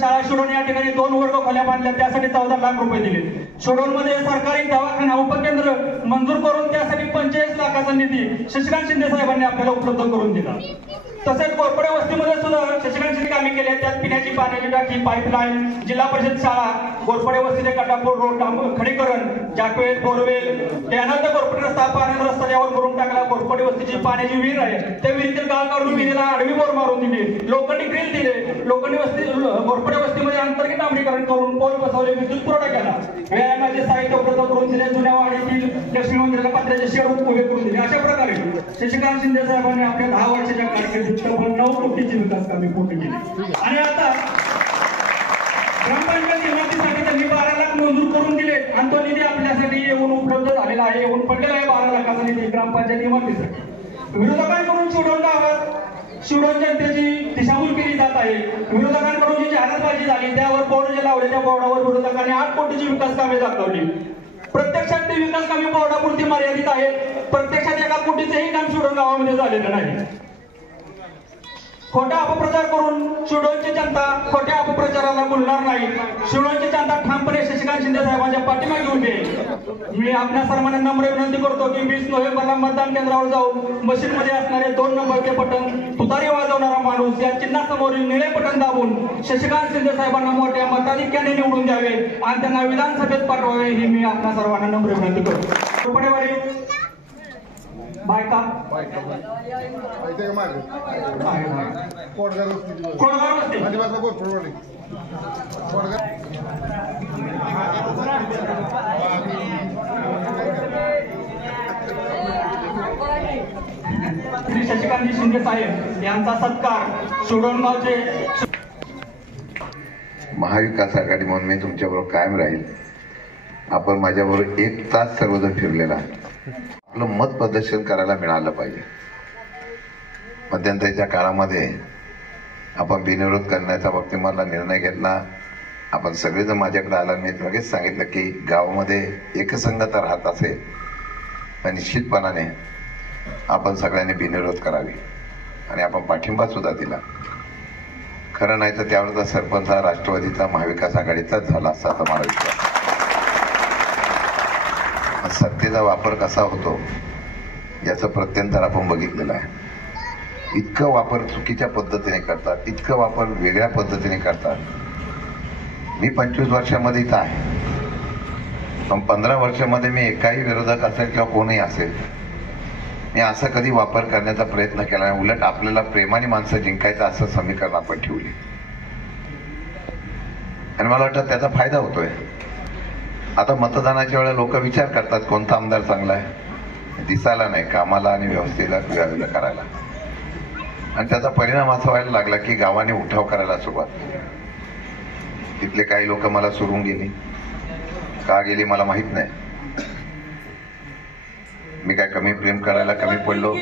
शाळा शिडोन या ठिकाणी 2 वर्ग खोल्या बांधल्या, त्यासाठी 14 लाख रुपये दिले. शिडोनमध्ये सरकारी दवाखाना उपकेंद्र मंजूर करून त्यासाठी 45 लाखाचा निधी शशिकांत शिंदे साहेबांनी आपल्याला उपलब्ध करून दिला. तसेच कोरपडे वस्तीमध्ये सुद्धा शशिकांत शिंदे कामे केली. त्यात पिण्याची पाण्याची टाकी, पाईपलाईन, जिल्हा परिषद शाळा, कोरपडे वस्तीचे कटापूर रोड खडीकरण, जाकवेल, बोरवेल, त्यानंतर कोरपडे रस्ता, पाण्याचा रस्ता यावर करून टाकला. कोरपडे वस्तीची पाण्याची विहीर आहे, त्या विहिरीतील गाळ काढून विहिरीला आडवी बोर मारून दिली, लोखंडी ग्रिल दिले. लोखंडी वस्ती कोरपडे वस्तीमध्ये अंतर्गत डांबरीकरण करून पोल बसवले, विद्युत पुरवठा केला. व्यायामाचे साहित्य उपलब्ध करून दिले. जुन्या वाडीतील लक्ष्मी मंदिराला पत्र्याचे शेड उभे करून दिले. अशा प्रकारे शशिकांत शिंदे साहेबांनी आपल्या 10 वर्षाच्या कारकिर्दीत 9 कोटीची विकास कामे पूर्ण केली. आणि आता ग्रामपंचायत इमारतीसाठी त्यांनी 12 लाख मंजूर करून दिले आणि तो निधी आपल्यासाठी येऊन उपलब्ध झालेला आहे, येऊन पडलेला आहे 12 लाखाचा निधी ग्रामपंचायत इमारतीसाठी. विरोधकांकडून शिवडोन गावात शिवडोन जनतेची दिशाभूल केली जात आहे. विरोधकांकडून जी जाहिरातबाजी झाली त्यावर बोर्ड जे लावले, त्या बोर्डावर विरोधकांनी 8 कोटीची विकास कामे दाखवली. प्रत्यक्षात ती विकास कामे बोर्डापुरती मर्यादित आहेत. प्रत्यक्षात 1 कोटीचेही काम शिवडोन गावामध्ये झालेलं नाही. खोटा अपप्रचार करून शिवडोनची जनता खोट्या अपप्रचाराला बोलणार नाही. शिवडोनची जनता ठामपणे शशिकांत शिंदे साहेबांच्या पाठीमागे उभी आहे. मी आपल्या सर्वांना नम्र विनंती करतो की 20 नोव्हेंबरला मतदान केंद्रावर जाऊन मशीनमध्ये असणारे 2 नंबरचे बटन, तुतारी वाजवणारा माणूस या चिन्हासमोरील निळे बटन दाबून शशिकांत शिंदे साहेबांना मोठ्या मताधिक्याने निवडून द्यावे आणि त्यांना विधानसभेत पाठवावे ही मी आपल्या सर्वांना नम्र विनंती करतो. बायका श्री शशिकांत शिंदे साहेब यांचा सत्कार शिवडोन गावचे महाविकास आघाडी म्हणून मी तुमच्याबरोबर कायम राहील. आपण माझ्याबरोबर 1 तास सर्वजण फिरलेला आपलं मत प्रदर्शन करायला मिळालं पाहिजे. मध्यंतरीच्या काळामध्ये आपण बिनविरोध करण्याचा बाबतीत मला निर्णय घेतला. आपण सगळेजण माझ्याकडे आला, मी लगेच सांगितलं की गावामध्ये एकसंगता राहत असेल तर निश्चितपणाने आपण सगळ्यांनी बिनविरोध करावी आणि आपण पाठिंबा सुद्धा दिला. खरं नाही तर त्यावेळेचा सरपंच हा राष्ट्रवादीचा महाविकास आघाडीचाच झाला असता तर मला विश्वास. सत्तेचा वापर कसा होतो याचं प्रत्यंतर आपण बघितलेलं आहे. इतकं वापर चुकीच्या पद्धतीने करतात, इतकं वापर वेगळ्या पद्धतीने करतात. मी 25 वर्षामध्ये इथं आहे, पण 15 वर्षामध्ये मी एकाही विरोधक असेल किंवा कोणीही असेल, मी असं कधी वापर करण्याचा प्रयत्न केला नाही. उलट आपल्याला प्रेमाने माणसं जिंकायचं असं समीकरण आपण ठेवली आणि मला वाटतं त्याचा फायदा होतोय. आता मतदानाच्या वेळेला लोक विचार करतात कोणता आमदार चांगला आहे, दिसायला नाही, कामाला आणि व्यवस्थेला करायला. आणि त्याचा परिणाम असा व्हायला लागला की गावाने उठाव करायला सुरुवात केली. तिथले काही लोक मला सोडून गेली. का गेली मला माहित नाही. मी काय कमी प्रेम करायला कमी पडलो?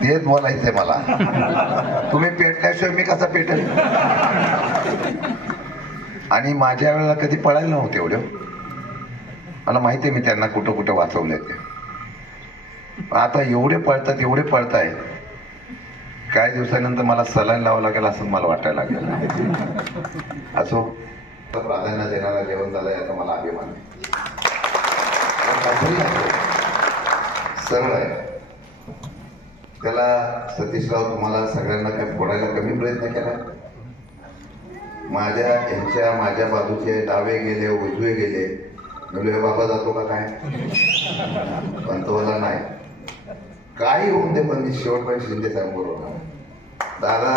तेच बोलायचंय मला. तुम्ही पेटल्याशिवाय मी कसा पेटेल? आणि माझ्या वेळेला कधी पळायला नव्हते एवढे. मला माहिती आहे मी त्यांना कुठं कुठं वाचवलंय ते. आता एवढे पळताय काही दिवसानंतर मला सलाईन लावावं लागेल असं मला वाटायला लागलं. असो, प्राधान्य देणारा जेवण झालंय आता मला अभिमान आहे. सरळ आहे. त्याला सतीशराव तुम्हाला सगळ्यांना काय फोडायला कमी प्रयत्न केला? माझ्या बाजूचे डावे गेले, उजवे गेले, म्हणजे बाबा जातो का काय? पण तो मला नाही. काही होऊन दे, पण मी शेवटपर्यंत शिंदे साहेब बरोबर. दादा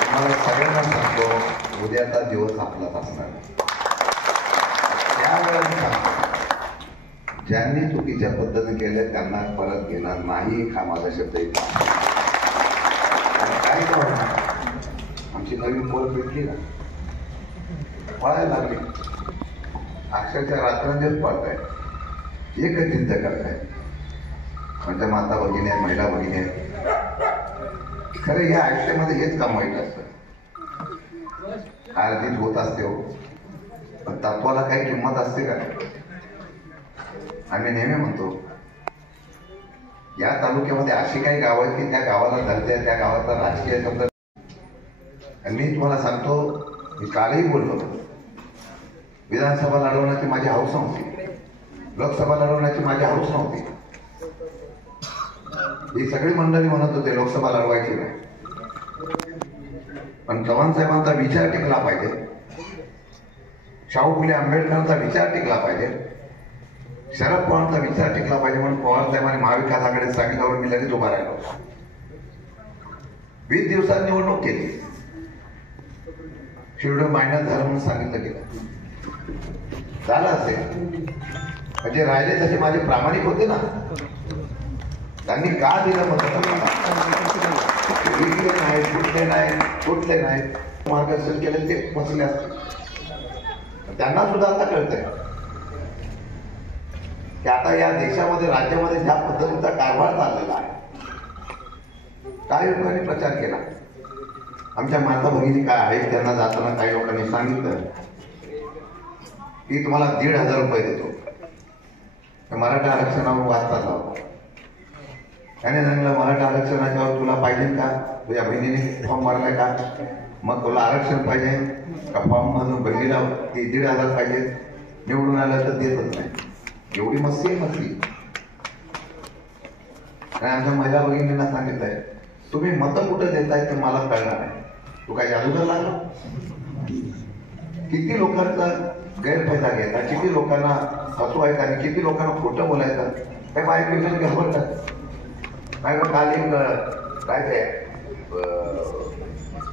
तुम्हाला सगळ्यांना सांगतो, उद्याचा दिवस आपलाच असणार. त्यावेळेस सांगतो, ज्यांनी चुकीच्या पद्धतीने केले त्यांना परत घेणार नाही हा माझा शब्द येतो. काय आमची नवीन पोरं भेटली ना, पळायला लागली. अक्षरशः रात्रंदिवस पळताय, एकच चिंता करताय. म्हणजे माता भगिनी आहेत, महिला भगिनी आहेत. खरं या आयुष्यामध्ये हेच काम वाईट असतं. आयोजित होत असते हो, पण तत्वाला काही किंमत असते का? आम्ही नेहमी म्हणतो या तालुक्यामध्ये अशी काही गावं आहेत की त्या गावाला दर्जा, त्या गावाचा राजकीय शब्द. आणि मी तुम्हाला सांगतो, मी कालही बोललो, विधानसभा लढवण्याची माझी हौस नव्हती, लोकसभा लढवण्याची माझी हौस नव्हती. ही सगळी मंडळी म्हणत होते लोकसभा लढवायची नाही, पण चव्हाण साहेबांचा विचार टिकला पाहिजे, शाहू फुले आंबेडकरांचा विचार टिकला पाहिजे, शरद पवारांचा विचार टिकला पाहिजे म्हणून पवार साहेबांनी महाविकास आघाडीत सांगितल्यावर मी लगेच उभा राहिलो. 20 दिवसात निवडणूक केली, शेवटं महिन्यात झालं म्हणून सांगितलं गेलं. झालं असेल म्हणजे राहिले तसे माझे प्रामाणिक होते ना, त्यांनी का दिलं विकले नाही, फुटले नाही, मार्गदर्शन केलं ते फसले असते. त्यांना सुद्धा आता कळतंय की आता या देशामध्ये, राज्यामध्ये ज्या पद्धतीचा कारभार चाललेला आहे, काही लोकांनी प्रचार केला. आमच्या माता भगिनी काय आहेत त्यांना जाताना काही लोकांनी सांगितलं की तुम्हाला 1,500 रुपये देतो, मराठा आरक्षणावर वाचता जावं. त्याने सांगितलं मराठा आरक्षणाच्यावर तुला पाहिजे का, तुझ्या बहिणीने फॉर्म भरलाय का, मग तुला आरक्षण पाहिजे का, फॉर्म मधून बहिणीला 1,500 पाहिजे, निवडून आलं तर देतच नाही. एवढी मस्ती आहे मस्ती. आणि आमच्या महिला भगिनींना सांगितलंय तुम्ही मतं कुठं देताय ते मला कळणार नाही. तू काय जादूगर लागला? किती लोकांचा गैरफायदा घ्यायचा, किती लोकांना फसवायचं आणि किती लोकांना खोटं बोलायचं. काय बायकोचं घाबरतात नाही. काल एक काय ते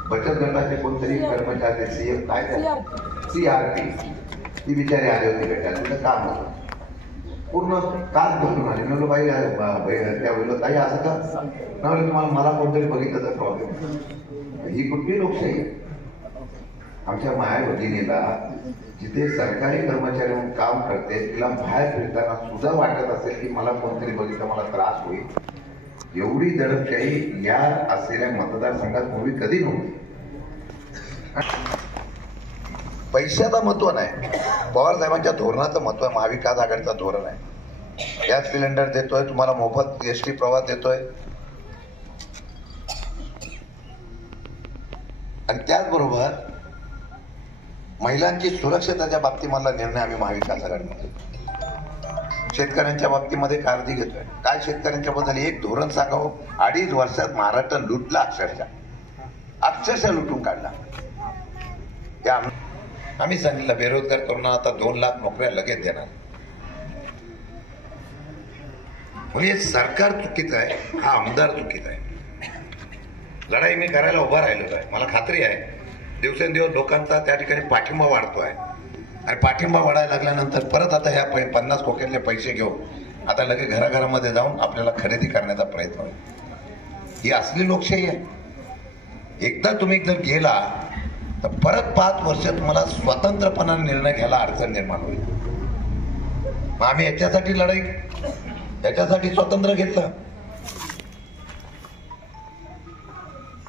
बचत गटाचे कोणतरी कर्मचारी सीएम काय CRP ती बिचारी आली होती भेटायला, तिथं काम होतं, पूर्ण काच बसून आली. म्हणलं बाई त्या बोललं ताई असं का नाही, तुम्हाला मला कोणतरी बघितलं तर प्रॉब्लेम. ही कुठली लोकशाही आहे? आमच्या माया भगिनीला जिथे सरकारी कर्मचारी म्हणून काम करते तिला बाहेर फिरताना सुद्धा वाटत असेल की मला कोणतरी बघितलं मला त्रास होईल. एवढी दडपशाही या असलेल्या मतदारसंघात पूर्वी कधी नव्हती. पैशाचं महत्व नाही, पवार साहेबांच्या धोरणाचं महत्व आहे. महाविकास आघाडीचं धोरण आहे. गॅस सिलेंडर देतोय, तुम्हाला मोफत एसटी प्रवास देतोय, आणि त्याचबरोबर महिलांची सुरक्षतेच्या बाबतीमधला निर्णय आम्ही महाविकास आघाडीमध्ये, शेतकऱ्यांच्या बाबतीमध्ये काळजी घेतोय. काय शेतकऱ्यांच्या बद्दल एक धोरण सांगावं. 2.5 वर्षात महाराष्ट्र लुटला, अक्षरशः लुटून काढला. त्या आम्ही सांगितलं बेरोजगार तरुणांना आता 2 लाख नोकऱ्या लगेच देणार. म्हणजे सरकार चुकीचं आहे, हा आमदार चुकीचा आहे. लढाई मी करायला उभा राहिलो आहे. मला खात्री आहे दिवसेंदिवस लोकांचा त्या ठिकाणी पाठिंबा वाढतोय, आणि पाठिंबा वाढायला लागल्यानंतर परत आता ह्या 50 कोटीतले पैसे घेऊन आता लगेच घराघरामध्ये जाऊन आपल्याला खरेदी करण्याचा प्रयत्न होईल. ही असली लोकशाही आहे. एकदा तुम्ही जर गेला तर परत 5 वर्ष तुम्हाला स्वतंत्रपणाने निर्णय घ्यायला अडचण निर्माण होईल. मग आम्ही याच्यासाठी लढाई, याच्यासाठी स्वतंत्र घेतलं.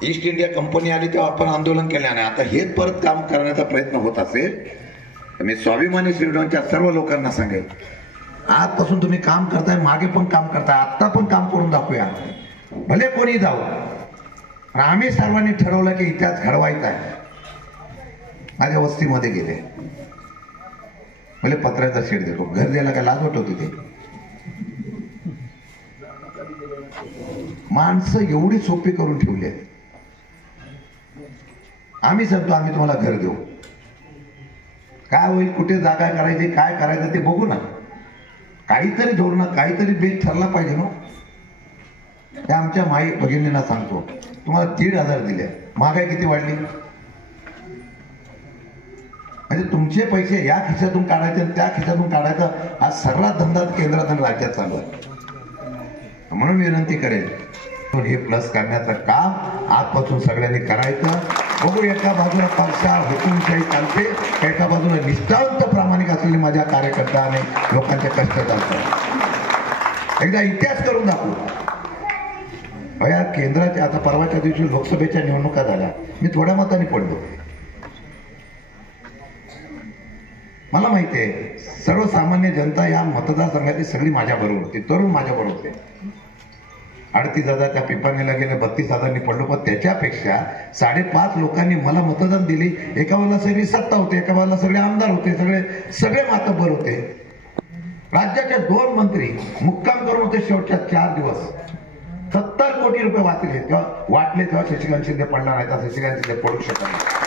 ईस्ट इंडिया कंपनी आली तेव्हा आपण आंदोलन केलं, आणि आता हेच परत काम करण्याचा प्रयत्न होत असेल तर मी स्वाभिमानी श्रीडोनच्या सर्व लोकांना सांगेल, आजपासून तुम्ही काम करताय, मागे पण काम करताय, आत्ता पण काम करून दाखवूया. भले कोणी जाऊ, आम्ही सर्वांनी ठरवलं की इतिहास घडवायचा आहे. माझ्या वस्तीमध्ये गेले, भले पत्र्याचा शेड देतो, घर द्यायला काय लाज वाटत होती. माणसं एवढी सोपी करून ठेवली. आम्ही सांगतो आम्ही तुम्हाला घर देऊ, काय होईल, कुठे जागा करायची, काय करायचं ते बघू ना. काहीतरी धोरण, काहीतरी बेत ठरला पाहिजे ना. त्या आमच्या माई भगिनींना सांगतो, तुम्हाला 1,500 दिले, महागाई किती वाढली. म्हणजे तुमचे पैसे या खिशातून काढायचे आणि त्या खिशातून काढायचा हा सगळा धंदा केंद्रात आणि राज्यात चालू आहे. म्हणून विनंती करेल, हे प्लस करण्याचं काम आजपासून सगळ्यांनी करायचं. बघू, एका बाजूला पावसाळा हुकुमशाही चालते, एका बाजूला निष्ठावंत प्रामाणिक असलेले माझ्या कार्यकर्ता आणि लोकांचे कष्ट चालतात. एकदा इतिहास करून दाखवू. या केंद्राच्या आता परवाच्या दिवशी लोकसभेच्या निवडणुका झाल्या, मी थोड्या मताने पडलो. मला माहिती आहे सर्वसामान्य जनता या मतदारसंघातली सगळी माझ्याबरोबर होती, तरुण माझ्याबरोबर होते. 38,000 त्या पिंपरणीला गेले, 32,000 पडलो. पण त्याच्यापेक्षा 5.5 लोकांनी मला मतदान दिली. एका वेळेला सगळी सत्ता होते, एका वेळेला सगळे आमदार होते, सगळे मातब्बर होते. राज्याचे 2 मंत्री मुक्काम करून होते. शेवटच्या 4 दिवस 70 कोटी रुपये वाचले तेव्हा शशिकांत शिंदे पडणार नाही, तर शशिकांत शिंदे पडू शकत नाही.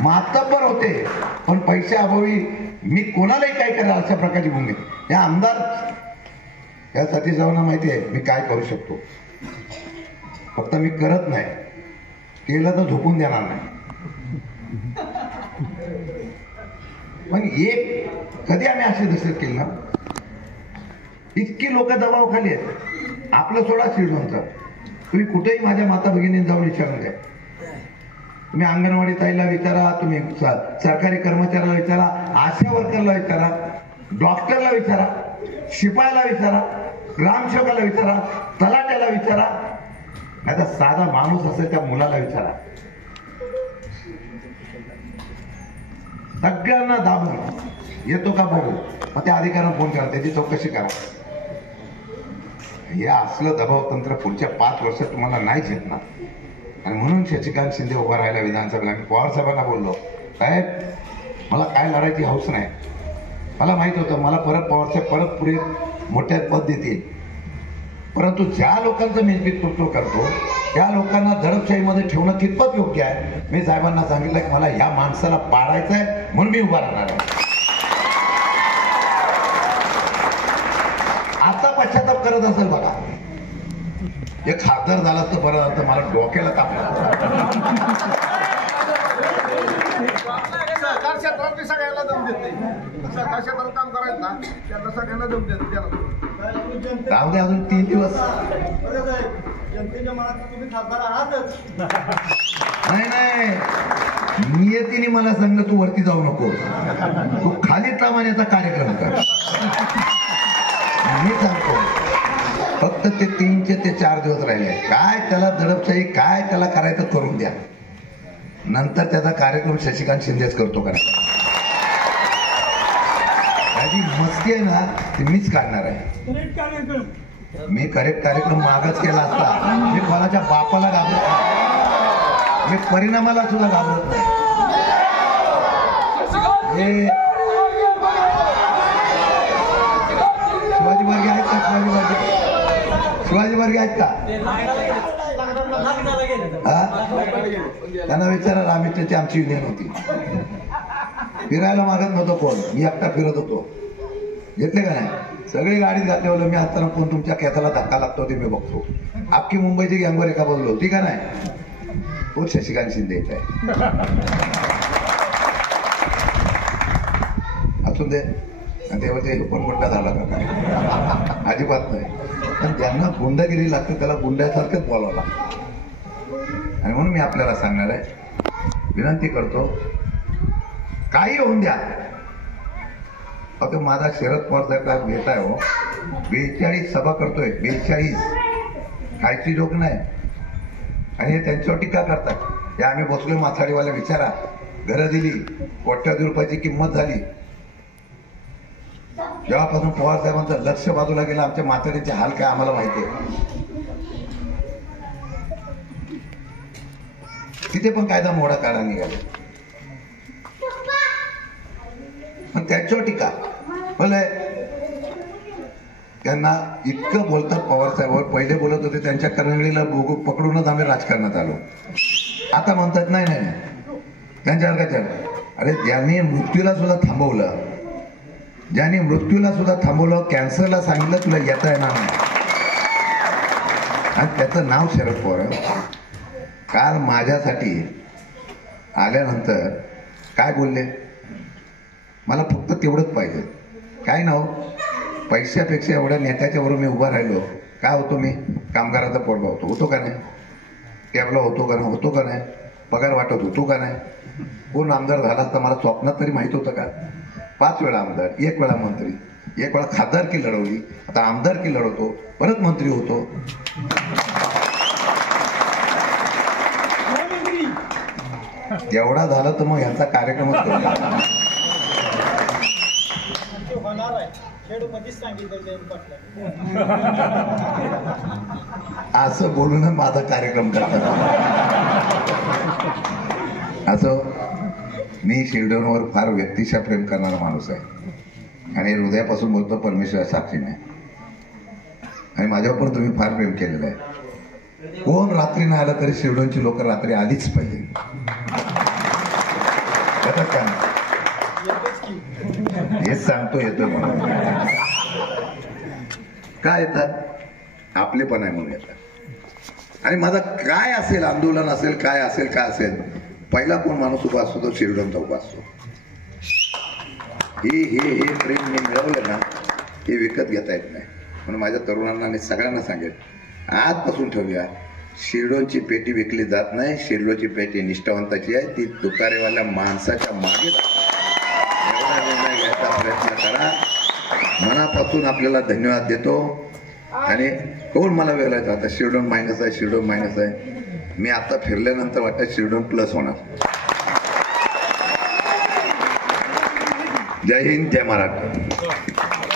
मातब्बर होते पण पैशाअभावी मी कोणालाही काय करेल अशा प्रकारची भूमिका. या आमदार या सतीश रावांना माहिती आहे मी काय करू शकतो. फक्त मी करत नाही, केलं तर झोपून देणार नाही. पण एक कधी आम्ही असे दशत केली ना, इतकी लोक दबावाखाली आहेत. आपलं सोडा शिडूनचं, तुम्ही कुठेही माझ्या माता भगिनी जाऊन विचारून द्या. तुम्ही अंगणवाडी ताईला विचारा, तुम्ही सरकारी कर्मचाऱ्याला विचारा, आशा वर्करला विचारा, डॉक्टरला विचारा, शिपायाला विचारा, ग्रामसेवकाला विचारा, तलाट्याला विचारा, नाही तर साधा माणूस असेल त्या मुलाला विचारा. सगळ्यांना दाबून येतो का बघू, मग त्या अधिकाऱ्यांना फोन करा, त्याची चौकशी करा. हे असलं दबाव तंत्र पुढच्या 5 वर्षात तुम्हाला नाही झेपणार. आणि म्हणून शशिकांत शिंदे उभा राहिला विधानसभेला. मी पवार साहेबांना बोललो, साहेब मला काय लढायची हौस नाही. मला माहित होतं मला पवार साहेब परत पुढे मोठ्या पद देतील, परंतु ज्या लोकांचं मी नेतृत्व करतो त्या लोकांना दडपशाहीमध्ये ठेवणं कितपत योग्य आहे. मी साहेबांना सांगितलं की मला या माणसाला पाडायचं आहे म्हणून मी उभा राहणार आहे. आता पश्चाताप करत असेल बघा, हे खासदार झाला तर बरं झालं, मला डोक्याला तापला. सरकार क्षेत्रात सगळ्यांना जम देत नाही. सरकार क्षेत्रात काम करायचं ना त्यांना सगळ्यांना जम देत राहू दे अजून 3 दिवस. जनतेच्या मनात तुम्ही खासदार आहातच. नाही नियतीने मला सांगलं तू वरती जाऊ नको, तू खाली प्रामाण्याचा कार्यक्रम कर. मी सांगतो फक्त ते 3 ते 4 दिवस राहिले. काय त्याला दडपशाही काय त्याला करायचं करून द्या. नंतर त्याचा कार्यक्रम शशिकांत शिंदेच करतो का नाही. माझी मस्ती आहे ना ती मीच काढणार आहे. मी करेक्ट कार्यक्रम मागच केला असता. मी कोणाच्या बापाला घाबरत नाही, मी परिणामाला सुद्धा घाबरत नाही. हे शिवाजी वर्गे आहेत का? शिवाजी वर्गे आहेत का? त्यांना विचारा, आम्ही त्याची आमची युनियन होती. फिरायला मागत नव्हतो कोण, मी एकटा फिरत होतो. घेतले का नाही? सगळी गाडीत घातले होते. मी असताना कोण तुमच्या केसाला धक्का लागतो ते मी बघतो. अख्खी मुंबईची गँगवर एका बदल होती का नाही? तो शशिकांत शिंदे येत आहे. असून दे. तेव्हा ते हुकमपट्टा झाला का काय? अजिबात नाही. पण ज्यांना गुंडगिरी लागते त्याला गुंड्यासारखंच बोलावं लागतं. आणि म्हणून मी आपल्याला सांगणार आहे, विनंती करतो, काही होऊन द्या. आता माझा शरद पवार साहेब घेत आहे हो, 42 सभा करतोय. 42 खायची जोक नाही. आणि हे त्यांच्यावर टीका करतात. हे आम्ही बसलोय माथाडीवाला विचारा, घरं दिली, कोट्यावधी रुपयाची किंमत झाली. जेव्हापासून पवार साहेबांचं लक्ष बाजूला गेलं, आमच्या माथाडीचे हाल काय आम्हाला माहिती आहे. तिथे पण कायदा मोडा काढा निघाला. पण त्याच्यावर टीका भले त्यांना इतकं बोलतात पवार साहेबांवर. पहिले बोलत होते त्यांच्या करंगळीला पकडूनच आम्ही राजकारणात आलो. आता म्हणतात नाही नाही त्यांच्यावर काय. अरे ज्यांनी मृत्यूला सुद्धा थांबवलं, ज्यांनी मृत्यूला सुद्धा थांबवलं, कॅन्सरला सांगितलं तुला येता येणार नाही, आणि त्याचं नाव शरद पवार. काल माझ्यासाठी आल्यानंतर काय बोलले, मला फक्त तेवढंच पाहिजे. काय नाव पैशापेक्षा एवढ्या नेत्याच्या वरून मी उभा राहिलो. काय होतो मी? कामगाराचा पोटभा होतो का नाही? टेबला होतो का नाही? होतो का नाही? पगार वाटत होतो का नाही? कोण आमदार झाला तर मला स्वप्नात तरी माहित होतं का? 5 वेळा आमदार, 1 वेळा मंत्री, 1 वेळा खासदारकी लढवली, आता आमदारकी लढवतो, परत मंत्री होतो. एवढा झाला तर मग यांचा कार्यक्रमच करू. असं बोलून माझा कार्यक्रम करतात. असं मी शिरडोनवर फार व्यक्तिशः प्रेम करणारा माणूस आहे आणि हृदयापासून बोलतो, परमेश्वर साक्षीने. आणि माझ्यावर पण तुम्ही फार प्रेम केलेलं आहे. कोण रात्री नाही आलं तरी शिरडोनची लोक रात्री आलीच पाहिजे. हेच सांगतो, येतो म्हणून. काय येतात? आपलेपण आहे म्हणून येतात. आणि माझा काय असेल, आंदोलन असेल, काय असेल, पहिला कोण माणूस उभा असतो तो शिरडोनचा उभा असतो. हे प्रेम मी मिळवलं ना, हे विकत घेता येत नाही. म्हणून माझ्या तरुणांना आणि सगळ्यांना सांगेल, आजपासून ठेवूया, शिरडोनची पेटी विकली जात नाही. शिरडोनची पेटी निष्ठावंताची आहे. ती तुकारेवाल्या माणसाच्या मागे एवढा निर्णय घ्यायचा प्रयत्न करा. मनापासून आपल्याला धन्यवाद देतो. आणि कोण मला वेगळं आता शिरडोन मायनस आहे. मी आता फिरल्यानंतर वाटतं शिरडोन प्लस होणार. जय हिंद, जय महाराष्ट्र.